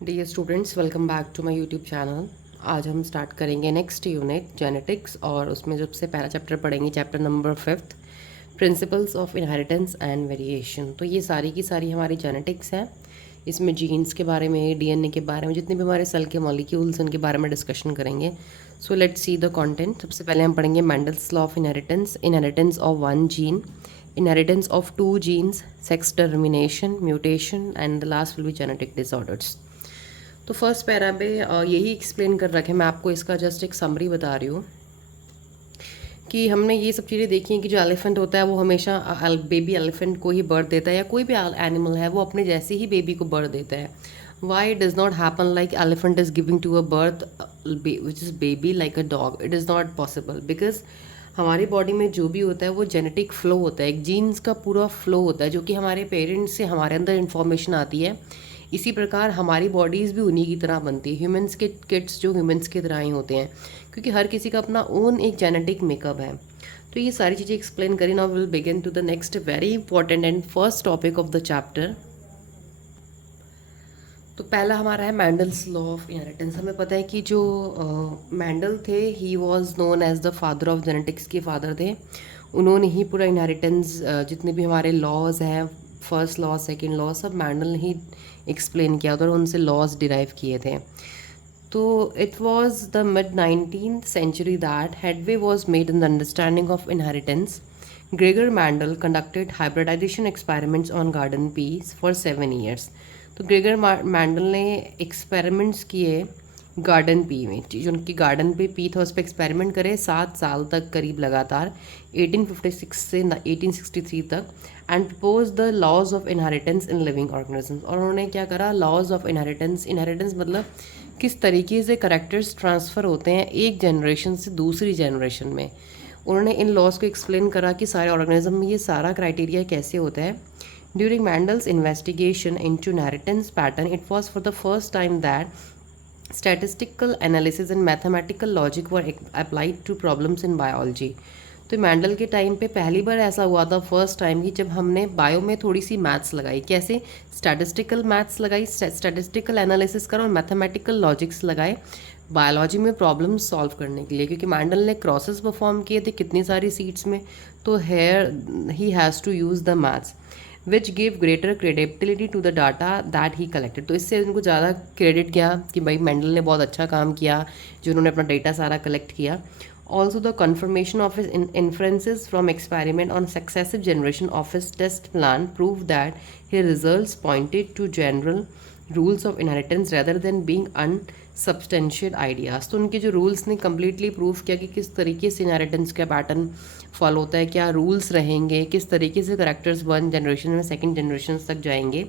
Dear students, welcome back to my YouTube channel. आज हम start करेंगे नेक्स्ट यूनिट जेनेटिक्स और उसमें सबसे पहला चैप्टर पढ़ेंगे, chapter number 5, principles of inheritance and variation. तो ये सारी की सारी हमारी जेनेटिक्स है। इसमें जीन्स के बारे में, डीएनए के बारे में, जितने भी हमारे सेल के मॉलिक्यूल्स उनके बारे में डिस्कशन करेंगे। So let's see the content. सबसे पहले हम पढ़ेंगे Mendel's law of inheritance, inheritance of one gene, inheritance of two genes, sex determination, mutation, and the last will be genetic disorders। तो फर्स्ट पैरा पे यही एक्सप्लेन कर रखे, मैं आपको इसका जस्ट एक समरी बता रही हूँ कि हमने ये सब चीज़ें देखी हैं कि जो एलिफेंट होता है वो हमेशा बेबी एलिफेंट को ही बर्थ देता है, या कोई भी एनिमल है वो अपने जैसे ही बेबी को बर्थ देता है। Why does not happen like elephant is giving to a birth which is baby like a dog? It is not possible, because हमारी बॉडी में जो भी होता है वो जेनेटिक फ्लो होता है, एक जीन्स का पूरा फ्लो होता है जो कि हमारे पेरेंट्स से हमारे अंदर इंफॉर्मेशन आती है। इसी प्रकार हमारी बॉडीज़ भी उन्हीं की तरह बनती है। ह्यूमंस के किड्स जो ह्यूमंस की तरह ही होते हैं, क्योंकि हर किसी का अपना ओन एक जेनेटिक मेकअप है। तो ये सारी चीज़ें एक्सप्लेन करी। Now will begin to the next very important and first topic of the chapter. तो पहला हमारा है मैंडल्स लॉ ऑफ इनहेरिटेंस। हमें पता है कि जो मैंडल थे, he was known as the father of genetics के फादर थे। उन्होंने ही पूरा इनहेरिटेंस, जितने भी हमारे लॉज हैं, फर्स्ट लॉ सेकंड लॉ, सब मैंडल ने ही एक्सप्लेन किया था और उनसे लॉज डिराइव किए थे। तो it was the mid 19th century that headway was made in the understanding of inheritance. Gregor Mendel conducted hybridization experiments on garden peas for 7 years। तो ग्रेगर मैंडल ने एक्सपेरिमेंट्स किए गार्डन पी में, जो उनकी garden पे P था उस पर एक्सपेरिमेंट करे 7 साल तक करीब लगातार, 1856 से 1863 तक, and propose the laws of inheritance in living organisms. और उन्होंने क्या करा, लॉज ऑफ इनहेरिटेंस, इनहेरिटेंस मतलब किस तरीके से करेक्टर्स ट्रांसफ़र होते हैं एक जनरेशन से दूसरी जनरेशन में। उन्होंने इन लॉज को एक्सप्लेन करा कि सारे ऑर्गेनिज्म में ये सारा क्राइटेरिया कैसे होता है। During Mendel's investigation into inheritance pattern, it was for the first time that statistical analysis and mathematical logic were applied to problems in biology। तो मैंडल के टाइम पे पहली बार ऐसा हुआ था, फर्स्ट टाइम, कि जब हमने बायो में थोड़ी सी मैथ्स लगाई। कैसे? स्टैटिस्टिकल मैथ्स लगाई, स्टैटिस्टिकल एनालिसिस करा और मैथमेटिकल लॉजिक्स लगाए बायोलॉजी में प्रॉब्लम सॉल्व करने के लिए। क्योंकि मैंडल ने क्रॉसेस परफॉर्म किए थे कितनी सारी सीट्स में, तो here he has to use the maths which give greater credibility to the data that he collected. तो इससे उनको ज़्यादा क्रेडिट किया कि भाई मेंडल ने बहुत अच्छा काम किया जो उन्होंने अपना डेटा सारा कलेक्ट किया। Also the confirmation of his inferences from experiment on successive generation of his test plan prove that his results pointed to general rules of inheritance rather than being unsubstantial ideas. तो उनके जो rules ने completely prove किया कि किस तरीके से inheritance का पैटर्न फॉलो होता है, क्या रूल्स रहेंगे, किस तरीके से करेक्टर्स वन जनरेशन में सेकंड जनरेशन तक जाएंगे।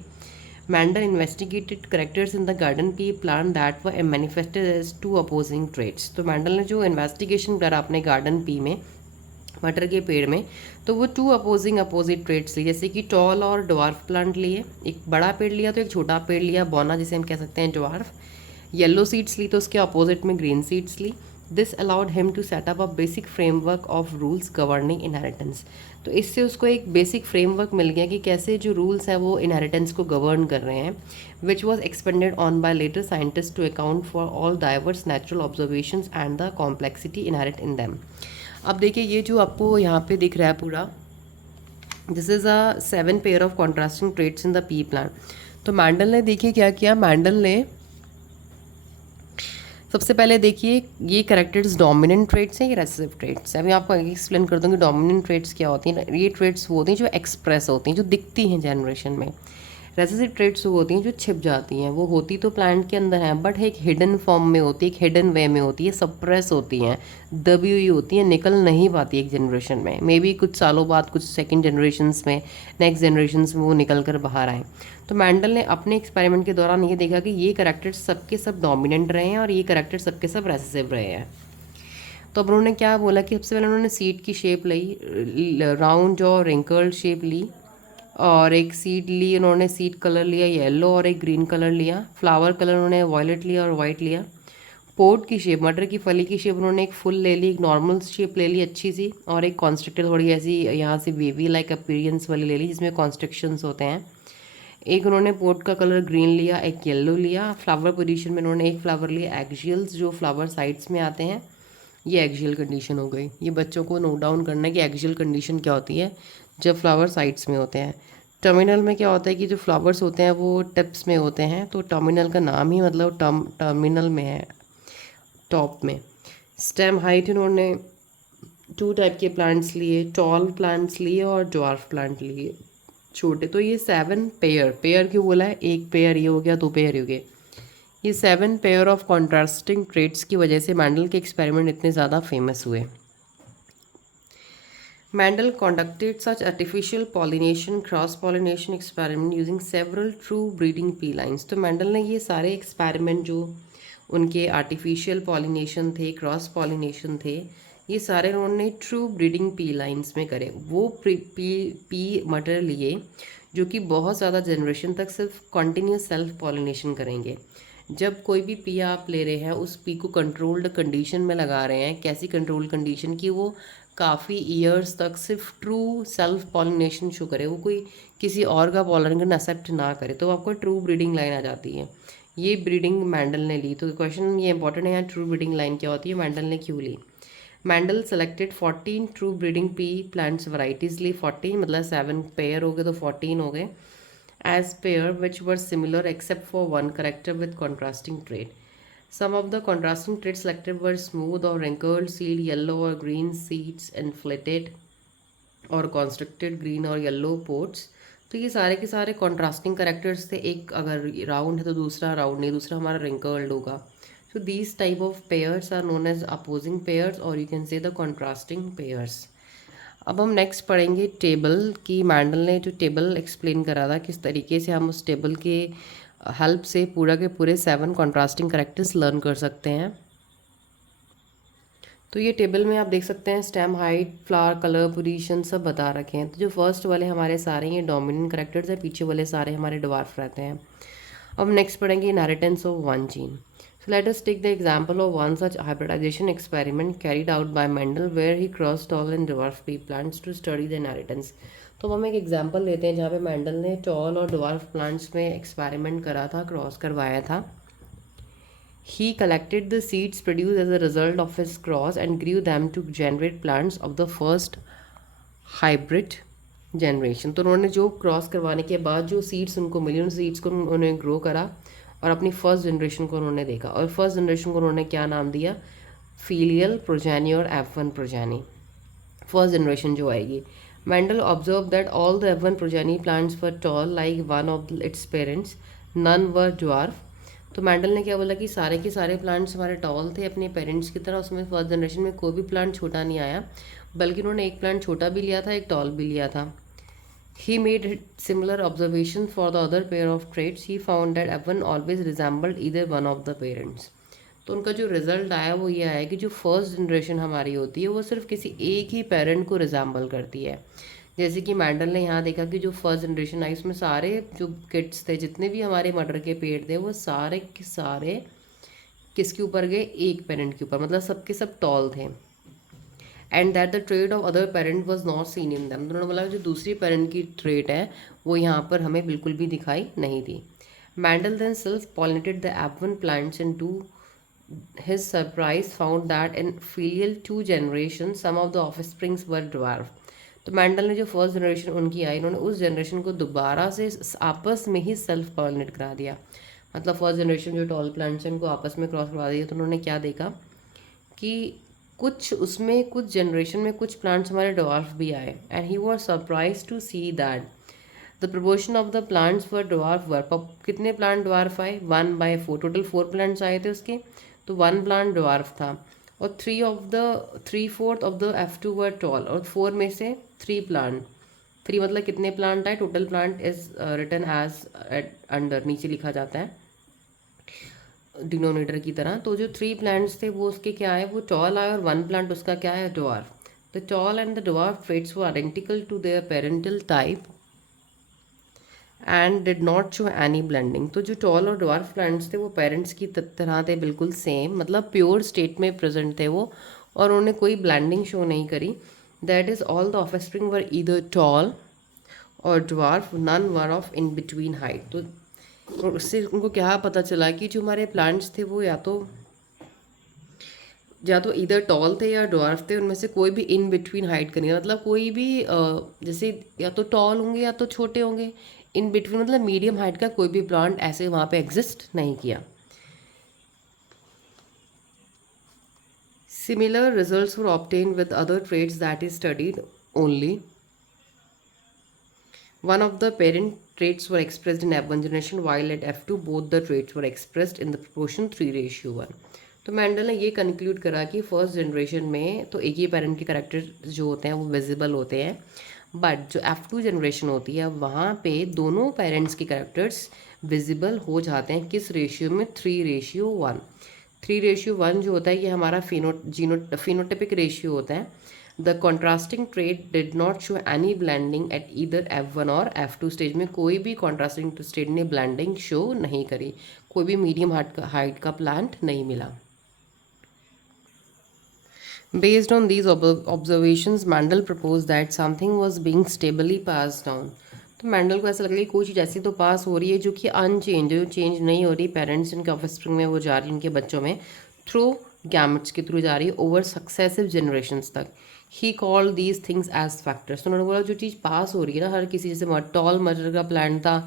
Mendel investigated characters in the garden pea plant that were manifested as two opposing traits. तो मैंडल ने जो इन्वेस्टिगेशन करा अपने गार्डन पी में, मटर के पेड़ में, तो वो टू अपोजिट ट्रेड्स लिए, जैसे कि टॉल और ड्वार्फ प्लांट लिए। एक बड़ा पेड़ लिया तो एक छोटा पेड़ लिया, बौना जिसे हम कह सकते हैं ड्वार्फ। येलो सीड्स ली तो उसके अपोजिट में ग्रीन सीड्स ली। This allowed him to set up a basic framework of rules governing inheritance. तो इससे उसको एक बेसिक फ्रेमवर्क मिल गया कि कैसे जो रूल्स हैं वो इनहेरिटेंस को गवर्न कर रहे हैं, which was expanded on by later scientist to account for all diverse natural observations and the complexity inherit in them. अब देखिए, ये जो आपको यहाँ पे दिख रहा है पूरा, this is a 7 pair of contrasting traits in the P plant. तो मैंडल ने देखिए क्या किया, मैंडल ने सबसे पहले देखिए ये करेक्टर्स डोमिनेंट ट्रेट्स हैं, ये रेसेसिव ट्रेट्स हैं। अभी आपको एक्सप्लेन कर दूँगी डोमिनेंट ट्रेट्स क्या होती हैं। ये ट्रेट्स वो होती हैं जो एक्सप्रेस होती हैं, जो दिखती हैं जनरेशन में। रेसेसिव ट्रेट्स वो होती हैं जो छिप जाती हैं, वो होती तो प्लांट के अंदर हैं बट एक हिडन फॉर्म में होती है, एक हिडन वे में होती है, सप्रेस होती हैं, दबी हुई होती हैं, निकल नहीं पाती एक जनरेशन में। मे बी कुछ सालों बाद, कुछ सेकंड जनरेशन्स में, नेक्स्ट जनरेशन्स में वो निकल कर बाहर आएँ। तो मैंडल ने अपने एक्सपेरिमेंट के दौरान ये देखा कि ये करेक्टर्स सबके सब डोमिनेंट रहे हैं और ये करेक्टर्स सबके सब रेसेसिव रहे हैं। तो अब उन्होंने क्या बोला कि सबसे पहले उन्होंने सीड की शेप ली, राउंड और रिंकल्ड शेप ली, और एक सीड ली उन्होंने, सीड कलर लिया येलो और एक ग्रीन कलर लिया। फ्लावर कलर उन्होंने वायलेट लिया और वाइट लिया। पोट की शेप, मटर की फली की शेप उन्होंने एक फुल ले ली, एक नॉर्मल शेप ले ली अच्छी सी, और एक कॉन्स्ट्रक्टेड थोड़ी ऐसी यहाँ से वेवी लाइक अपीरियंस वाली ले ली जिसमें कॉन्स्ट्रक्शंस होते हैं। एक उन्होंने पोट का कलर ग्रीन लिया, एक येलो लिया। फ्लावर पोजीशन में उन्होंने एक फ्लावर लिया एक्सियल्स, जो फ्लावर साइड्स में आते हैं। ये एक्सियल कंडीशन हो गई। ये बच्चों को नोट डाउन करना है कि एक्सियल कंडीशन क्या होती है जब फ्लावर साइड्स में होते हैं। टर्मिनल में क्या होता है कि जो फ्लावर्स होते हैं वो टिप्स में होते हैं, तो टर्मिनल का नाम ही मतलब टर्मिनल में है, टॉप में। स्टेम हाइट इन्होंने 2 टाइप के प्लांट्स लिए, टॉल प्लांट्स लिए और ड्वार्फ प्लांट लिए, छोटे। तो ये 7 पेयर, पेयर क्यों बोला है, एक पेयर ये हो गया, 2 पेयर ये हो गए। ये 7 पेयर ऑफ कॉन्ट्रास्टिंग ट्रेट्स की वजह से मैंडल के एक्सपेरिमेंट इतने ज़्यादा फेमस हुए। Mendel conducted such artificial pollination, cross-pollination experiment using several true breeding pea lines. तो मेंडल ने ये सारे एक्सपेरिमेंट जो उनके आर्टिफिशियल पॉलिनेशन थे, क्रॉस पॉलिनेशन थे, ये सारे उन्होंने ट्रू ब्रीडिंग पी लाइन्स में करे। वो पी मटर लिए जो कि बहुत ज़्यादा जनरेशन तक सिर्फ कॉन्टीन्यूस सेल्फ पॉलिनेशन करेंगे। जब कोई भी पी आप ले रहे हैं, उस पी को कंट्रोल्ड कंडीशन में लगा रहे हैं। कैसी कंट्रोल्ड कंडीशन की, वो काफ़ी ईयर्स तक सिर्फ ट्रू सेल्फ पॉलिनेशन शो करे, वो कोई किसी और का पॉलिनेशन एक्सेप्ट ना करे, तो आपको ट्रू ब्रीडिंग लाइन आ जाती है। ये ब्रीडिंग मैंडल ने ली। तो क्वेश्चन ये इंपॉर्टेंट है यहाँ, ट्रू ब्रीडिंग लाइन क्या होती है, मैंडल ने क्यों ली। Mendel selected 14 true breeding pea plants varieties ली। 14 मतलब 7 पेयर हो गए तो 14 हो गए। As pair which were similar except for one character with contrasting trait. Some of the contrasting traits selected were smooth or wrinkled seed, yellow or green seeds, inflated or constricted green or yellow pods. तो ये सारे के सारे contrasting characters थे। एक अगर round है तो दूसरा राउंड नहीं, दूसरा हमारा रिंकल्ड होगा। So these type of pairs are known as opposing pairs और you can say the contrasting pairs. अब हम नेक्स्ट पढ़ेंगे टेबल की। मैंडल ने जो टेबल एक्सप्लेन करा था, किस तरीके से हम उस टेबल के हेल्प से पूरा के पूरे 7 कॉन्ट्रास्टिंग करेक्टर्स लर्न कर सकते हैं। तो ये टेबल में आप देख सकते हैं stem height, flower colour, position सब बता रखे हैं। तो जो फर्स्ट वाले हमारे सारे ये डोमिनेंट करेक्टर्स हैं, पीछे वाले सारे हमारे ड्वार्फ रहते हैं। अब नेक्स्ट पढ़ेंगे inheritance of one gene. So let us take the example of one such hybridization experiment carried out by Mendel where he cross tall and dwarf pea plants to study the inheritance. तो हम एक example लेते हैं जहाँ पे Mendel ने toll or dwarf plants में experiment करा था, क्रॉस करवाया था। He collected the seeds produced as a result of his cross and grew them to generate plants of the first hybrid generation. तो उन्होंने जो क्रॉस करवाने के बाद जो सीड्स उनको मिली, उन सीड्स को उन्होंने ग्रो करा और अपनी फर्स्ट जनरेशन को उन्होंने देखा। और फर्स्ट जनरेशन को उन्होंने क्या नाम दिया, फीलियल प्रोजेनी और F1 प्रोजेनी, फर्स्ट जनरेशन जो आएगी। Mendel observed that all the F1 progeny plants were tall like one of its parents, none were dwarf. तो मैंडल ने क्या बोला कि सारे के सारे प्लांट्स हमारे टॉल थे अपने पेरेंट्स की तरह। उसमें फर्स्ट जनरेशन में कोई भी प्लांट छोटा नहीं आया, बल्कि उन्होंने एक प्लांट छोटा भी लिया था, एक टॉल भी लिया था। He made similar observation for the other pair of traits. He found that even always resembled either one of the parents. तो उनका जो रिजल्ट आया वो ये आया कि जो फर्स्ट जनरेशन हमारी होती है वो सिर्फ किसी एक ही पेरेंट को रिजेंबल करती है। जैसे कि मैंडल ने यहाँ देखा कि जो फर्स्ट जनरेशन आई उसमें सारे जो किड्स थे, जितने भी हमारे मटर के पेड़ थे, वो सारे के सारे किसके ऊपर गए, एक पेरेंट के ऊपर, मतलब सबके सब टॉल थे। And that the trade off other parent was not seen in them. उन्होंने बोला जो दूसरी पेरेंट की ट्रेड है वो यहाँ पर हमें बिल्कुल भी दिखाई नहीं दी। Mendel then self pollinated the apple plants and to his surprise found that in filial 2 generations some of the offsprings were dwarf. तो मैंडल ने जो फर्स्ट जनरेशन उनकी आई, उन्होंने उस जनरेशन को दोबारा से आपस में ही सेल्फ पॉलिनेट करा दिया। मतलब फर्स्ट जनरेशन जो टॉल प्लांट्स हैं उनको आपस में क्रॉस करवा दिया। तो उन्होंने क्या देखा कि कुछ उसमें कुछ जनरेशन में कुछ प्लांट्स हमारे ड्वार्फ भी आए। And he was surprise to see that the proportion of the plants for dwarf were, कितने प्लांट ड्वार्फ आए, 1/4, टोटल 4 प्लांट्स आए थे उसके, तो 1 प्लांट ड्वार्फ था। और 3/4 of the F2 were toll, और 4 में से 3 प्लांट, 3 मतलब कितने प्लांट आए, total plant is written as under, नीचे लिखा जाता है डिनोमिनेटर की तरह। तो जो 3 प्लांट्स थे वो उसके क्या है, वो टॉल आए, और 1 प्लांट उसका क्या है, dwarf. The tall and the dwarf traits were identical to their parental type and did not show any blending. तो जो टॉल और ड्वार्फ प्लांट्स थे वो पेरेंट्स की तरह थे, बिल्कुल सेम, मतलब प्योर स्टेट में प्रेजेंट थे वो, और उन्होंने कोई ब्लेंडिंग शो नहीं करी। That is all the offspring were either tall or dwarf none were of in between height. तो उससे उनको क्या पता चला कि जो हमारे प्लांट्स थे वो या तो इधर टॉल थे या ड्वार्फ थे, उनमें से कोई भी इन बिटवीन हाइट का नहीं है। मतलब कोई भी जैसे या तो टॉल होंगे या तो छोटे होंगे, इन बिटवीन मतलब मीडियम हाइट का कोई भी प्लांट ऐसे वहाँ पे एग्जिस्ट नहीं किया। Similar results were obtained with other traits that is studied only. One of the parent traits were expressed in F1 generation while at F2 both the traits were expressed in the proportion 3:1। तो Mendel ने ये conclude करा कि first generation में तो एक ही parent के character जो होते हैं वो विजिबल होते हैं, बट जो F2 जनरेशन होती है वहाँ पे दोनों पेरेंट्स के करेक्टर्स विजिबल हो जाते हैं। किस रेशियो में? 3:1। 3:1 जो होता है ये हमारा फिनोटिपिक रेशियो होता है। The contrasting trait did not show any blending at either F1 और F2 स्टेज में। कोई भी कॉन्ट्रास्टिंग स्टेट ने ब्लेंडिंग शो नहीं करी, कोई भी मीडियम हाइट का प्लांट नहीं मिला। Based on these observations, Mandel proposed that something was being stably passed down। तो मैंडल को ऐसा लगा कि कोई चीज़ ऐसी तो पास हो रही है जो कि अनचेंज है, जो चेंज नहीं हो रही। पेरेंट्स जिनके ऑफस्प्रिंग में वो जा रही है उनके बच्चों में, थ्रू गैमेट्स के थ्रू जा रही है ओवर सक्सेसिव जनरेशन्स तक। He called these things as factors. तो उन्होंने बोला जो चीज़ पास हो रही है ना हर किसी, जैसे टॉल मटर का प्लांट था,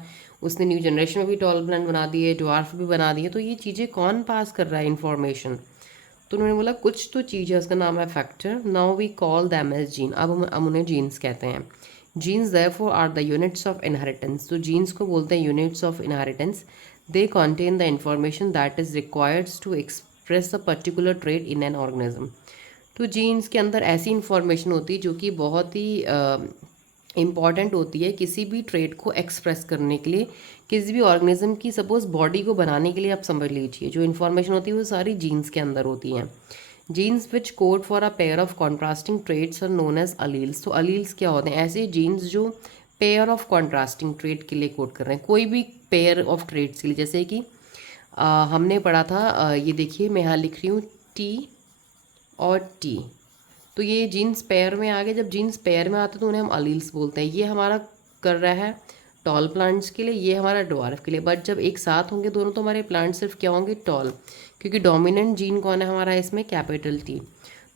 उसने न्यू जनरेशन में भी टॉल प्लांट बना दिए, ड्वार्फ भी बना दिए। तो ये चीज़ें कौन पास कर रहा है इन्फॉर्मेशन? तो उन्होंने बोला कुछ तो चीज़ है, उसका नाम है factor. Now we call them as gene. अब हम उन्हें जीन्स कहते हैं। Genes therefore are the units of inheritance. तो जीन्स को बोलते हैं units of inheritance. They contain the information that is required to express a particular trait in an organism. तो जीन्स के अंदर ऐसी इंफॉर्मेशन होती है जो कि बहुत ही इम्पॉर्टेंट होती है किसी भी ट्रेट को एक्सप्रेस करने के लिए, किसी भी ऑर्गेनिज्म की सपोज बॉडी को बनाने के लिए। आप समझ लीजिए जो इन्फॉर्मेशन होती है वो सारी जीन्स के अंदर होती हैं। Genes which code for a pair of contrasting traits are known as alleles. तो अलील्स क्या होते हैं? ऐसे जीन्स जो पेयर ऑफ कॉन्ट्रास्टिंग ट्रेट के लिए कोड कर रहे हैं, कोई भी पेयर ऑफ ट्रेट्स के लिए। जैसे कि हमने पढ़ा था, ये देखिए मैं यहाँ लिख रही हूँ टी और टी। तो ये जीन्स पेयर में आ गए। जब जीन्स पेयर में आते हैं तो उन्हें हम अलील्स बोलते हैं। ये हमारा कर रहा है टॉल प्लांट्स के लिए, ये हमारा ड्वार्फ के लिए। बट जब एक साथ होंगे दोनों तो हमारे प्लांट सिर्फ क्या होंगे? टॉल, क्योंकि डोमिनेंट जीन कौन है हमारा इसमें? Capital T.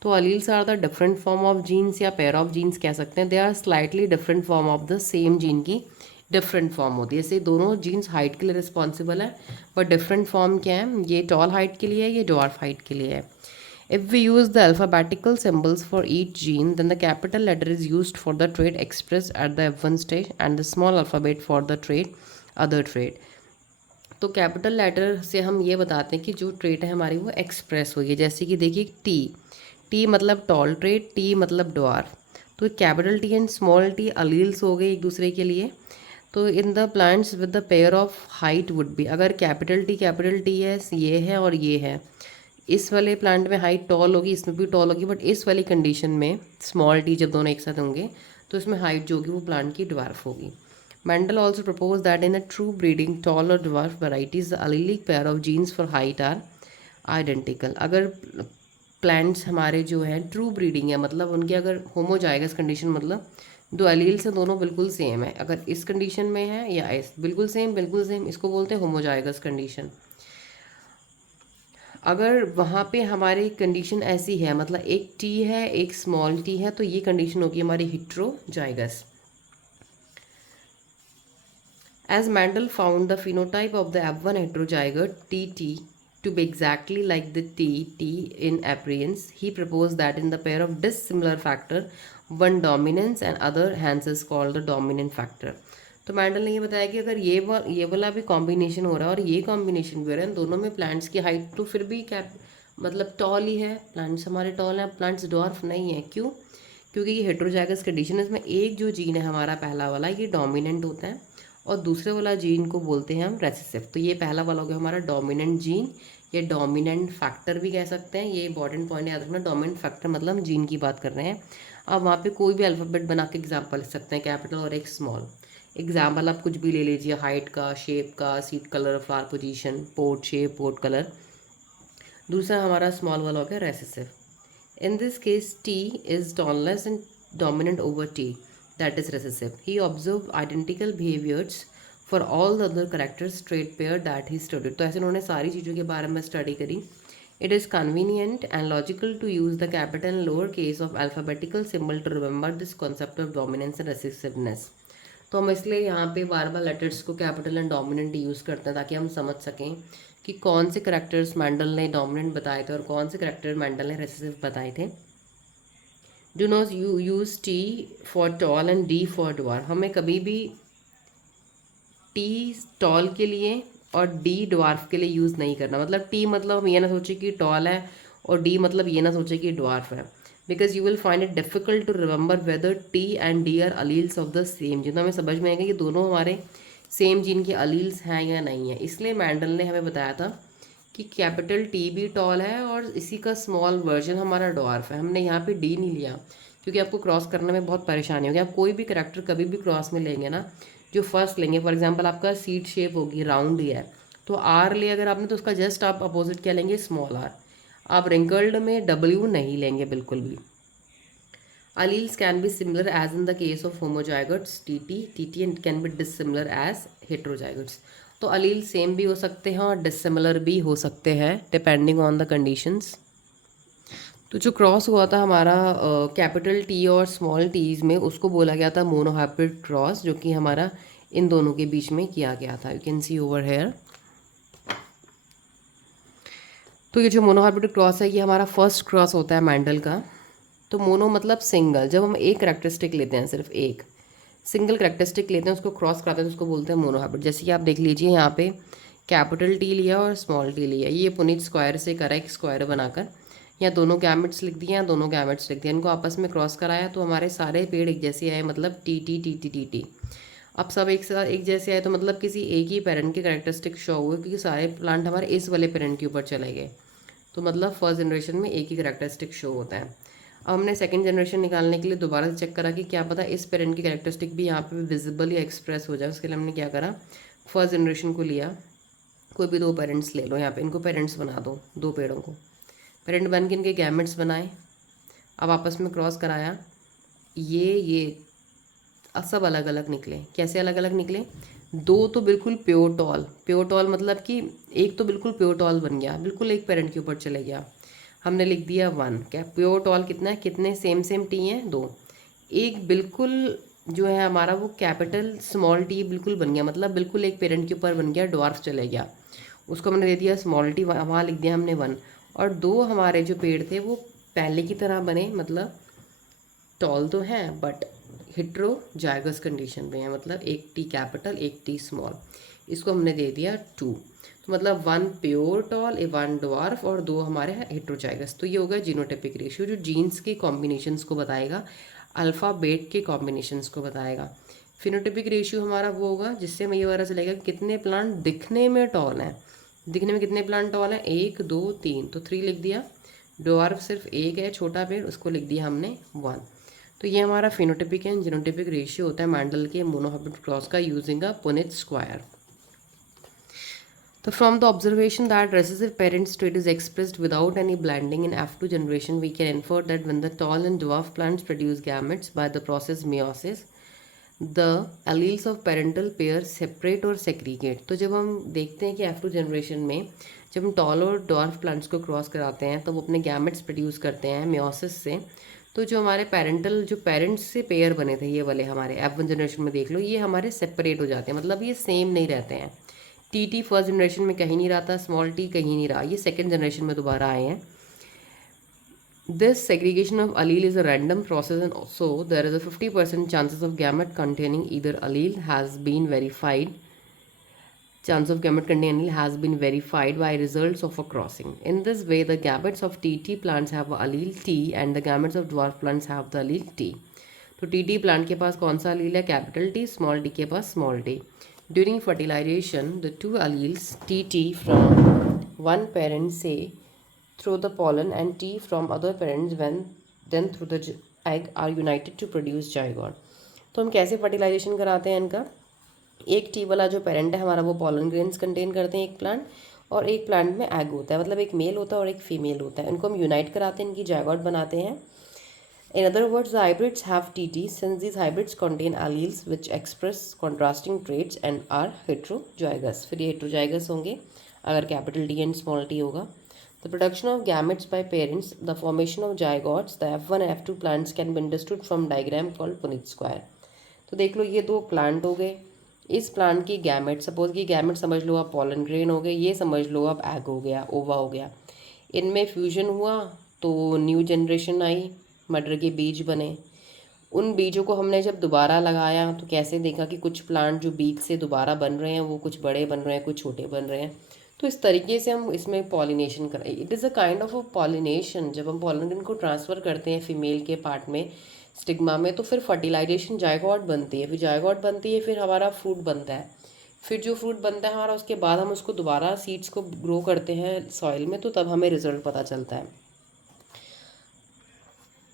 तो alleles are the different form of genes या पेयर ऑफ जीन्स कह सकते हैं। They are slightly different form of the same gene की डिफरेंट फॉर्म होती है। जैसे दोनों जीन्स हाइट के लिए रिस्पॉन्सिबल है, बट डिफरेंट फॉर्म क्या है? ये टॉल हाइट के लिए है, ये ड्वार्फ हाइट के लिए है। If we use the alphabetical symbols for each gene, then the capital letter is used for the trait expressed at the F1 stage and the small alphabet for the trait other trait। तो capital letter से हम ये बताते हैं कि जो trait है हमारी वो एक्सप्रेस हुई है। जैसे कि देखिए टी, टी मतलब टॉल ट्रेट, टी मतलब ड्वार्फ। तो capital T and small T alleles हो गए एक दूसरे के लिए। तो in the plants with the pair of height would be, अगर कैपिटल टी है, ये है और ये है, इस वाले प्लांट में हाइट टॉल होगी, इसमें भी टॉल होगी। बट इस वाली कंडीशन में स्मॉल टी जब दोनों एक साथ होंगे तो इसमें हाइट जो होगी वो प्लांट की ड्वार्फ होगी। Mendel also proposed that in a true breeding, tall or dwarf varieties, the allelic pair of genes for height are identical। अगर प्लांट्स हमारे जो हैं ट्रू ब्रीडिंग है, मतलब उनके अगर होमोजाइगस कंडीशन, मतलब दो एलील्स हैं दोनों बिल्कुल सेम है, अगर इस कंडीशन में है या इस बिल्कुल सेम, इसको बोलते हैं होमोजाइगस कंडीशन। अगर वहाँ पे हमारी कंडीशन ऐसी है, मतलब एक टी है एक स्मॉल टी है, तो ये कंडीशन होगी हमारी heterozygous. As Mendel found the phenotype of the F1 heterozygote TT to be exactly like the TT in appearance, he proposed that in the pair of dissimilar factor, one dominance and other hence is called the dominant factor। तो Mendel ने ये बताया कि अगर ये वाला भी combination हो रहा है और ये कॉम्बिनेशन भी हो रहा है, दोनों में प्लांट्स की हाइट तो फिर भी क्या मतलब टॉल ही है, प्लांट्स हमारे टॉल हैं, प्लांट्स डॉर्फ नहीं है। क्यों? क्योंकि ये हेट्रोजाइगस कंडीशन है। इसमें एक जो जीन है हमारा पहला वाला ये डोमिनेंट होता है और दूसरे वाला जीन को बोलते हैं हम रेसेसिव। तो ये पहला वाला हो गया हमारा डोमिनेंट जीन, ये डोमिनेंट फैक्टर भी कह सकते हैं। ये इंपॉर्टेंट पॉइंट याद रखना, डोमिनेंट फैक्टर मतलब जीन की बात कर रहे हैं। अब वहाँ पे कोई भी अल्फ़ाबेट बना के एग्जाम्पल लिख सकते हैं, कैपिटल और एक स्मॉल। एग्जाम्पल आप कुछ भी ले लीजिए, हाइट का, शेप का, seed colour, flower position, port shape, pod colour. दूसरा हमारा स्मॉल वाला हो गया recessive. In this case, T is tallness and dominant over T। that is recessive. He observed identical behaviors for all the other characters trait pair that he studied. तो ऐसे उन्होंने सारी चीज़ों के बारे में स्टडी करी. It is convenient and logical to use the capital and lower case of alphabetical symbol to remember this concept of dominance and recessiveness. तो हम इसलिए यहाँ पे बार बार लेटर्स को कैपिटल एंड डोमिनेंट यूज़ करते हैं ताकि हम समझ सकें कि कौन से करेक्टर्स मैंडल ने डोमिनेंट बताए थे और कौन से करेक्टर मैंडल ने रेसेसिव बताए थे. Do not use T for tall and D for dwarf. हमें कभी भी टी टॉल के लिए और डी ड्वार्फ के लिए यूज़ नहीं करना. मतलब टी मतलब हम ये ना सोचे कि टॉल है और डी मतलब ये ना सोचे कि ड्वार्फ है. Because you will find it difficult to remember whether T and D are alleles of the same gene. तो हमें समझ में आएगा कि दोनों हमारे सेम जीन के अलील्स हैं या नहीं है. इसलिए मैंडल ने हमें बताया था कि कैपिटल टी भी टॉल है और इसी का स्मॉल वर्जन हमारा ड्वार्फ है. हमने यहाँ पे डी नहीं लिया क्योंकि आपको क्रॉस करने में बहुत परेशानी होगी. आप कोई भी करैक्टर कभी भी क्रॉस में लेंगे ना, जो फर्स्ट लेंगे फॉर एग्जांपल आपका सीट शेप होगी राउंड ही है तो आर ले अगर आपने तो उसका जस्ट आप अपोजिट क्या लेंगे स्मॉल आर. आप रिंकल्ड में डब्ल्यू नहीं लेंगे बिल्कुल भी. Alleles can be similar as in the case of homozygotes TT and can be dissimilar as heterozygotes. तो अलील सेम भी हो सकते हैं और डिसिमिलर भी हो सकते हैं डिपेंडिंग ऑन द कंडीशंस. तो जो क्रॉस हुआ था हमारा कैपिटल टी और स्मॉल टीज में उसको बोला गया था मोनोहाइब्रिड क्रॉस, जो कि हमारा इन दोनों के बीच में किया गया था. You can see over here. तो ये जो मोनोहाइब्रिड क्रॉस है ये हमारा फर्स्ट क्रॉस होता है मैंडल का. तो मोनो मतलब सिंगल. जब हम एक करेक्टरिस्टिक लेते हैं, सिर्फ एक सिंगल करेक्टरिस्टिक लेते हैं उसको क्रॉस कराते हैं तो उसको बोलते हैं मोनोहाइब्रिड. जैसे कि आप देख लीजिए यहाँ पे कैपिटल टी लिया और स्मॉल टी लिया. ये पुनीत स्क्वायर से करा एक स्क्वायर बनाकर या दोनों गैमेट्स लिख दिए या दोनों गैमेट्स लिख दिए, इनको आपस में क्रॉस कराया तो हमारे सारे पेड़ एक जैसे आए, मतलब T T T T T T. अब सब एक साथ एक जैसे आए तो मतलब किसी एक ही पेरेंट के करेक्टरिस्टिक शो हुए क्योंकि सारे प्लांट हमारे इस वाले पेरेंट के ऊपर चले गए. तो मतलब फर्स्ट जनरेशन में एक ही करेक्टरिस्टिक शो होता है. अब हमने सेकंड जनरेशन निकालने के लिए दोबारा से चेक करा कि क्या पता इस पेरेंट की कैरेक्टरिस्टिक भी यहाँ पे विजिबल या एक्सप्रेस हो जाए. उसके लिए हमने क्या करा, फर्स्ट जनरेशन को लिया, कोई भी दो पेरेंट्स ले लो, यहाँ पे इनको पेरेंट्स बना दो, दो पेड़ों को पेरेंट बन के इनके गैमेट्स बनाए. अब आपस में क्रॉस कराया, ये सब अलग अलग निकले. कैसे अलग अलग निकले, दो तो बिल्कुल प्योर टॉल मतलब कि एक तो बिल्कुल प्योर टॉल बन गया, बिल्कुल एक पेरेंट के ऊपर चले गया. हमने लिख दिया 1. क्या प्योर टॉल कितना है, कितने सेम टी हैं, 2. एक बिल्कुल जो है हमारा वो कैपिटल स्मॉल टी बिल्कुल बन गया, मतलब बिल्कुल एक पेरेंट के ऊपर बन गया, ड्वार्फ चले गया, उसको हमने दे दिया स्मॉल टी, वहाँ लिख दिया हमने 1. और 2 हमारे जो पेड़ थे वो पहले की तरह बने, मतलब टॉल तो हैं बट हेटेरोजाइगस कंडीशन में है, मतलब एक टी कैपिटल एक टी स्मॉल, इसको हमने दे दिया 2. तो मतलब 1 प्योर टॉल, 1 ड्वार्फ और 2 हमारे हेटेरोजाइगस. तो ये होगा जीनोटाइपिक रेशियो जो जीन्स के कॉम्बिनेशंस को बताएगा, अल्फ़ाबेट के कॉम्बिनेशंस को बताएगा. फिनोटाइपिक रेशियो हमारा वो होगा जिससे हमें ये पता चलेगा कितने प्लांट दिखने में टॉल हैं. दिखने में कितने प्लांट टॉल हैं, 1 2 3, तो 3 लिख दिया. ड्वार्फ सिर्फ एक है छोटा पेड़, उसको लिख दिया हमने 1. तो ये हमारा फिनोटाइपिक एंड जीनोटाइपिक रेशियो होता है मैंडल के मोनोहाइब्रिड क्रॉस का using a Punnett square. So from the observation that recessive parent trait is expressed without any blending in F2 generation, we can infer that when the tall and dwarf plants produce gametes by the process meiosis, the alleles of parental pair separate or segregate. तो जब हम देखते हैं कि F2 generation में जब हम toll or dwarf plants को क्रॉस कराते हैं तो वो अपने गैमेट्स प्रोड्यूस करते हैं मेयोसिस से. तो जो हमारे पेरेंटल जो पेरेंट्स से पेयर बने थे ये वाले हमारे F1 जनरेशन में देख लो, ये हमारे सेपरेट हो जाते हैं, मतलब ये सेम नहीं रहते हैं. टी फर्स्ट जनरेशन में कहीं नहीं रहा था, स्मॉल टी कहीं नहीं रहा, ये सेकंड जनरेशन में दोबारा आए हैं. This segregation of allele is a random process and so there is a 50% chances of gamete containing either allele has been verified. Chance of gamete containing allele has been verified by results of a crossing. In this way, the gametes of TT plants have allele T and the gametes of dwarf plants have the allele T. तो TT plant के पास कौन सा allele है, capital T, small t के पास small t. During fertilization, the two alleles TT from one parent say through the pollen and T from other parents when then through the egg are united to produce zygote. तो हम कैसे fertilisation कराते हैं इनका, एक T वाला जो parent है हमारा वो पॉलन ग्रेन्स कंटेन करते हैं एक प्लांट, और एक प्लांट में एग होता है, मतलब एक मेल होता है और एक फीमेल होता है. इनको हम यूनाइट कराते हैं, इनकी जायगोट बनाते हैं In other words, the hybrids have TT since these hybrids contain alleles which express contrasting traits and are heterozygous. फिर ये heterozygous होंगे अगर capital D and small t होगा. The production of gametes by parents, the formation of zygotes, the F1 and F2 plants can be understood from diagram called Punnett square. तो देख लो ये दो plant हो गए. इस प्लांट की गैमेट, सपोज कि गैमेट समझ लो आप पॉलन ग्रेन हो गए, ये समझ लो आप एग हो गया, ओवा हो गया. इनमें फ्यूजन हुआ तो न्यू जनरेशन आई, मटर के बीज बने. उन बीजों को हमने जब दोबारा लगाया तो कैसे देखा कि कुछ प्लांट जो बीज से दोबारा बन रहे हैं वो कुछ बड़े बन रहे हैं, कुछ छोटे बन रहे हैं. तो इस तरीके से हम इसमें पॉलिनेशन करें. It is a kind of a pollination. जब हम पॉलिनेशन को ट्रांसफ़र करते हैं फीमेल के पार्ट में, स्टिग्मा में, तो फिर फर्टिलाइजेशन जायगोट बनती है, फिर जायगोट बनती है, फिर हमारा फ्रूट बनता है. फिर जो फ्रूट बनता है हमारा, उसके बाद हम उसको दोबारा सीड्स को ग्रो करते हैं सॉइल में, तो तब हमें रिजल्ट पता चलता है.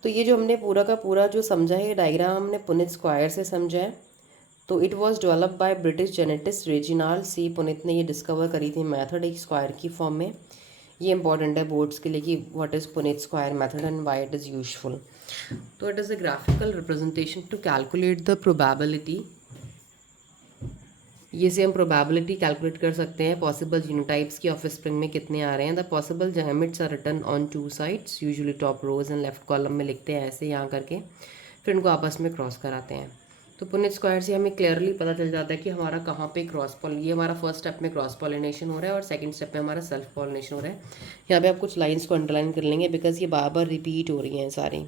तो ये जो हमने पूरा का पूरा जो समझा है, ये डायग्राम हमने पुनित स्क्वायर से समझा है. तो it was develop by British geneticist Reginald C Punnett ने ये डिस्कवर करी थी मेथड एक स्क्वायर की फॉर्म में. ये इंपॉर्टेंट है बोर्ड्स के लिए कि what is Punnett square method and why it is useful. तो it is a graphical representation to calculate the probability. ये से हम प्रोबेबिलिटी कैलकुलेट कर सकते हैं पॉसिबल जीनोटाइप्स की ऑफ स्प्रिंग में कितने आ रहे हैं. The possible gametes are written on two sides, usually top rows and left column में लिखते हैं ऐसे यहाँ करके, फिर उनको आपस में क्रॉस कराते हैं. तो पुनित स्क्वायर से हमें क्लियरली पता चल जाता है कि हमारा कहाँ पे क्रॉस पॉल, ये हमारा फर्स्ट स्टेप में क्रॉस पॉलिनेशन हो रहा है और सेकंड स्टेप में हमारा सेल्फ पॉलिनेशन हो रहा है. यहाँ पे आप कुछ लाइंस को अंडरलाइन कर लेंगे बिकॉज ये बार बार रिपीट हो रही हैं sorry.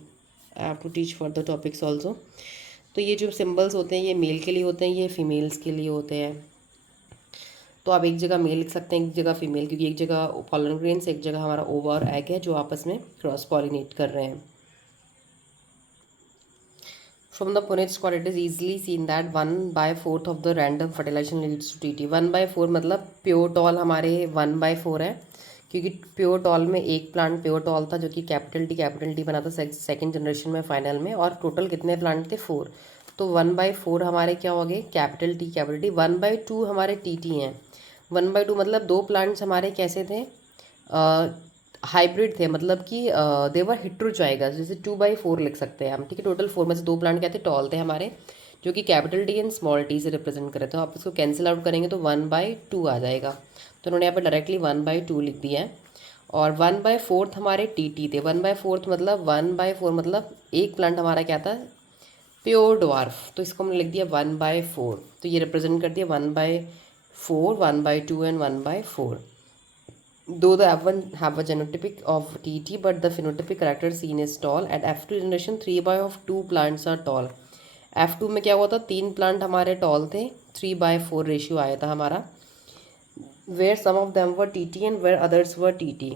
I have to teach for the topics also. तो ये जो सिम्बल्स होते हैं ये मेल के लिए होते हैं, ये फीमेल्स के लिए होते हैं. तो आप एक जगह मेल लिख सकते हैं, एक जगह फीमेल, क्योंकि एक जगह पॉलन ग्रेन्स, एक जगह हमारा ओवा और एग है जो आपस में क्रॉस पॉलिनेट कर रहे हैं. From the Punnett square, it is easily seen that 1/4 of the random fertilization leads to TT. 1/4 मतलब प्योर टॉल हमारे 1/4 है, क्योंकि प्योर टॉल में एक प्लांट प्योर टॉल था जो कि कैपिटल टी बना था सेकेंड जनरेशन में फाइनल में, और टोटल कितने प्लांट थे 4. तो 1/4 हमारे क्या हो गए कैपिटल टी. 1/2 हमारे TT हैं. 1/2 मतलब दो प्लांट्स हमारे कैसे थे, हाइब्रिड थे, मतलब कि देवर हेट्रोजाइगस, जैसे 2/4 लिख सकते हैं हम. ठीक है, टोटल 4 में से दो प्लांट क्या थे, टॉल थे हमारे, जो कि capital T and small T से रिप्रेजेंट करे. तो आप इसको कैंसिल आउट करेंगे तो 1/2 आ जाएगा. तो उन्होंने यहाँ पर डायरेक्टली 1/2 लिख दिया है. और 1/4 हमारे TT थे. 1/4 मतलब 1/4 मतलब एक प्लांट हमारा क्या था, प्योर ड्वार्फ, तो इसको हमने लिख दिया 1/4. तो ये रिप्रेजेंट कर दिया 1/4, 1/2 and 1/4. Though the F1 have a genotypic of TT, but the phenotypic character seen is tall. At F2 generation 3/2 plants are tall. F2 में क्या हुआ था, 3 प्लांट हमारे टॉल थे, 3/4 रेशियो आया था हमारा. Where some of them were TT and where others were TT.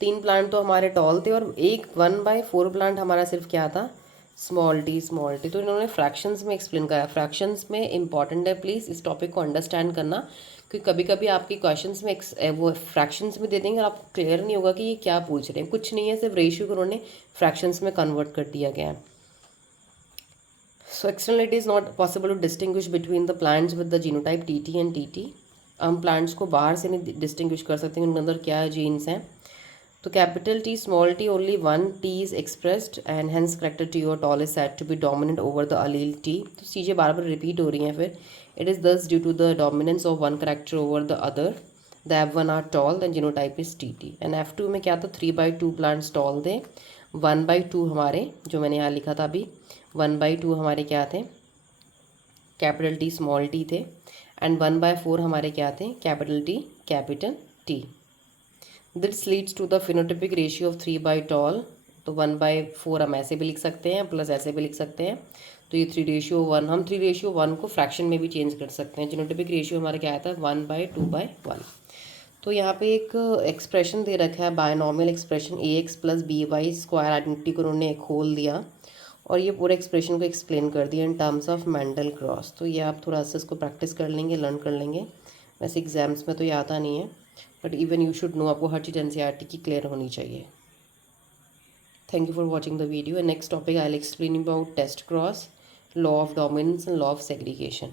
3 plant तो हमारे टॉल थे और एक 1/4 प्लांट हमारा सिर्फ क्या था, स्मॉल टी. तो इन्होंने फ्रैक्शंस में एक्सप्लेन करा. फ्रैक्शंस में इंपॉर्टेंट है, प्लीज़ इस टॉपिक को अंडरस्टैंड करना, क्योंकि कभी कभी आपके क्वेश्चंस में वो फ्रैक्शंस में दे देंगे और आपको क्लियर नहीं होगा कि ये क्या पूछ रहे हैं. कुछ नहीं है, सिर्फ रेशियो को उन्होंने फ्रैक्शंस में कन्वर्ट कर दिया गया है. सो externally it is not possible to distinguish between the plants with the genotype TT and TT. हम प्लांट्स को बाहर से नहीं डिस्टिंग्विश कर सकते उनके अंदर क्या जीन्स हैं. तो capital T small t only 1 T is expressed and hence character T or tall is said to be dominant over the allele T. तो चीज़ें बार बार रिपीट हो रही हैं. फिर it is thus due to the dominance of one character over the other. The F1 are tall, then genotype is TT. and F2 में क्या था, 3/2 plants tall थे. 1/2 हमारे, जो मैंने यहाँ लिखा था अभी, 1/2 हमारे क्या थे, कैपिटल T स्मॉल t थे. एंड 1/4 हमारे क्या थे, capital T. This leads to the phenotypic ratio of 3/tall. तो 1/4 हम ऐसे भी लिख सकते हैं प्लस ऐसे भी लिख सकते हैं. तो ये 3:1, हम 3:1 को फ्रैक्शन में भी चेंज कर सकते हैं. जीनोटिपिक रेशियो हमारा क्या आता है, 1/2/1. तो यहाँ पे एक एक्सप्रेशन दे रखा है, binomial expression AX + BY square identity को उन्होंने खोल दिया और ये पूरे एक्सप्रेशन को एक्सप्लेन कर दिया in terms of Mendel cross. तो ये आप थोड़ा सा इसको प्रैक्टिस कर लेंगे, लर्न कर लेंगे. वैसे एग्जाम्स में तो ये आता नहीं है, but even you should know, आपको हर चीज़ NCERT की क्लियर होनी चाहिए. Thank you for watching the video. And next topic I'll explain about test cross, law of dominance and law of segregation.